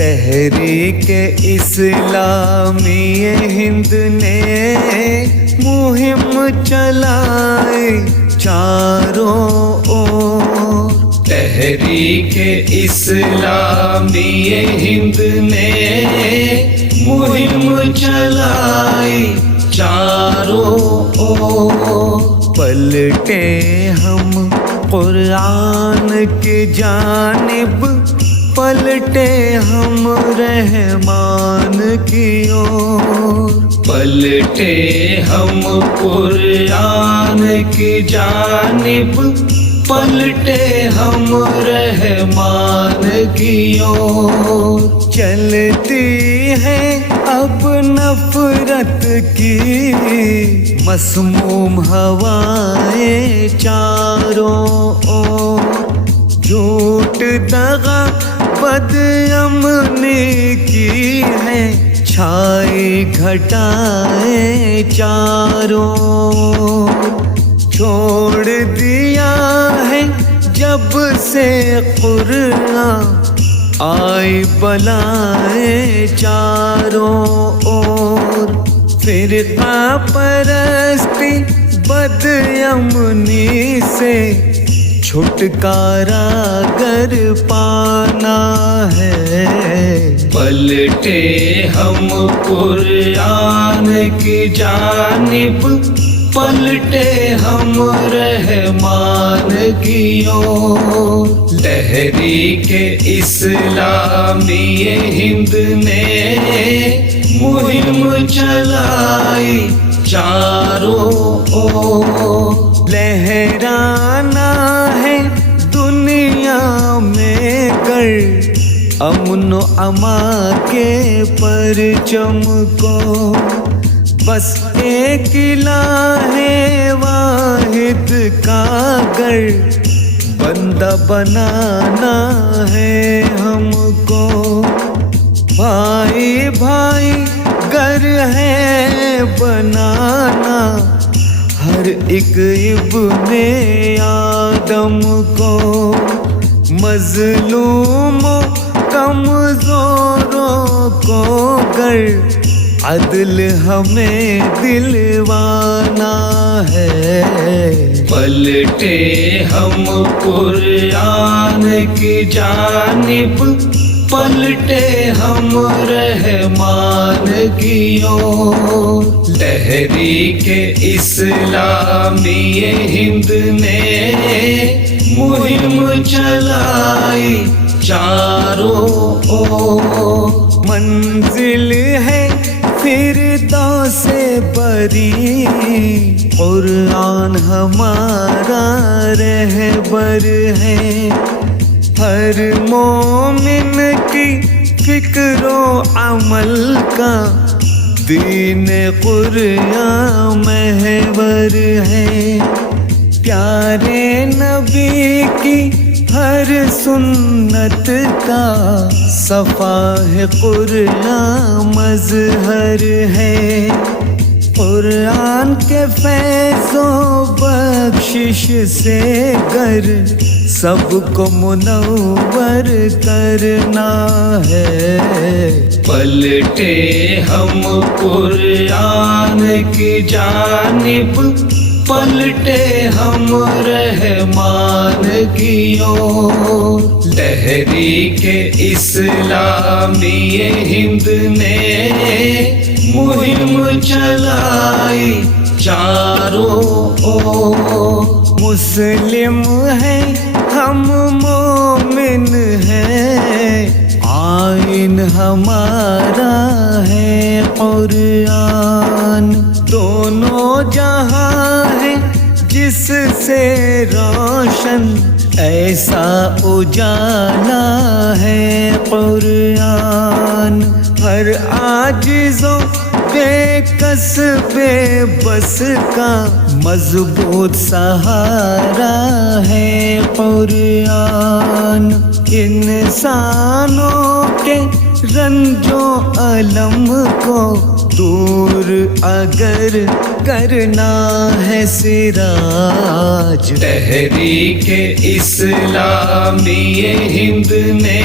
تحریک اسلامی ہند نے مہم چلائی چاروں اور، تحریک اسلامی ہند نے مہم چلائی چاروں اور، پلٹے ہم قرآن کی جانب، پلٹے ہم رحمان کی اور، پلٹے ہم قرآن کی جانب، پلٹے ہم رحمان کی اور، چلتی ہے اب نفرت کی مسموم ہوائیں چاروں اور، جھوٹ دغا بد امنی کی ہے چھائی گھٹائیں چاروں، چھوڑ دیا ہے جب سے قرآن آئی بلائیں چاروں اور، فرقہ پرستی بد امنی سے چھٹکارا گر پانا ہے، پلٹے ہم قرآن کی جانب، پلٹے ہم رحمان کی اور، تحریک اسلامی ہند نے مہم چلائی چاروں اور، لہرانا ہے دنیا میں گر امن و امان کے پرچم کو، بس ایک الہ واحد کا گر بندہ بنانا ہے ہم کو، بھائی بھائی گر ہے بنانا ہر ایک ابن آدم کو، مظلوموں کمزوروں کو گر عدل ہمیں دلوانا ہے، پلٹے ہم قرآن کی جانب، پلٹے ہم رحمان کی اور، تحریک اسلامی ہند نے مہم چلائی چاروں اور، منزل ہے فردوس بری، قرآن ہمارا رہبر ہے، ہر مومن کی فکر و عمل کا دین قرآن محور ہے، پیارے نبی کی ہر سنت کا صفحہ قرآن مظہر ہے، قرآن کے فیض و بخشش سے گر سب کو منور کرنا ہے، پلٹے ہم قرآن کی جانب، پلٹے ہم رحمان کی اور، تحریک اسلامی ہند نے مہم چلائی چاروں اور، مسلم ہیں ہم مومن ہیں، آئین ہمارا ہے قرآن، دونوں جہاں ہے جس سے روشن ایسا اجالا ہے قرآن، ہر عاجز و بے کس بے بس کا مضبوط سہارا ہے قرآن، انسانوں کے رنج و الم کو دور اگر کرنا ہے سراج، تحریک اسلامی ہند نے